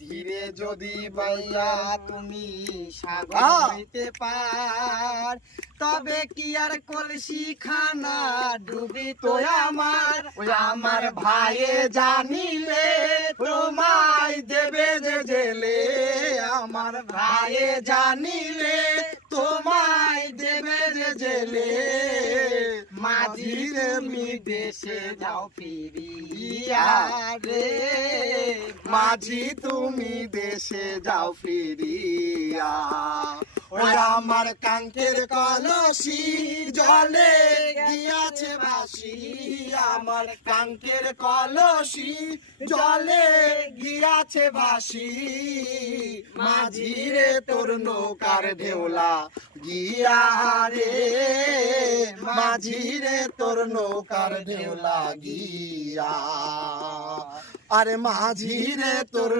ধীরে যদি বাইয়া তুমি সাগর হইতে পার, তবে কি আর কলসি খানা ডুবি তো আমার ভাইয়ে জানিলে তোমায় দেবে যে জেলে। আমার ভাইয়ে জানিলে তোমায় দেবে যে জেলে। মাঝি তুমি দেশে যাও ফিরিয়া রে, মাঝি তুমি দেশে যাও ফিরিয়া। ওই আমার কাঙ্কের কলসি জলে গিয়াছে ভাসি, আমার কাঙ্কের কলসি জলে গিয়াছে ভাসি। মাঝি রে তোর নৌকার ঢেউলা গিয়া রে, মাঝি রে তোর নৌকার ঢেউলা গিয়া। আরে মাঝি রে তোর